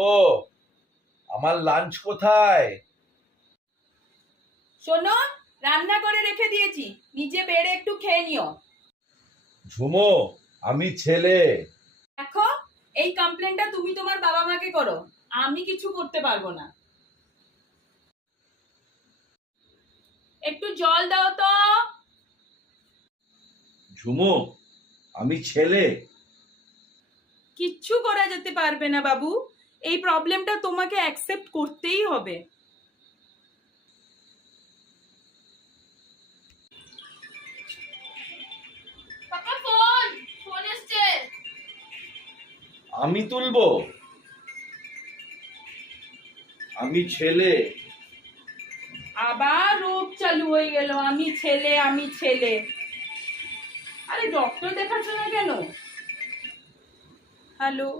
ও, আমার লাঞ্চ কোথায়? শোনো, রান্না করে রেখে দিয়েছি, নিচে বেড়ে একটু খেয়ে নিও। ঝুমো, আমি ছেলে। দেখো, এই কমপ্লেনটা তুমি তোমার বাবা মাকে করো, আমি কিছু করতে পারবো না। একটু জল দাও তো। ঝুমো, আমি ছেলে। কিচ্ছু করা যেতে পারবে না বাবু, এই প্রবলেমটা তোমাকে অ্যাকসেপ্ট করতেই হবে। পাপা ফোন ফোন এসছে। আমি তুলবো? আমি ছেলে। আবার রোগ চালু হয়ে গেল, আমি ছেলে আমি ছেলে। আরে ডক্টর দেখাচ্ছ না কেন? হ্যালো।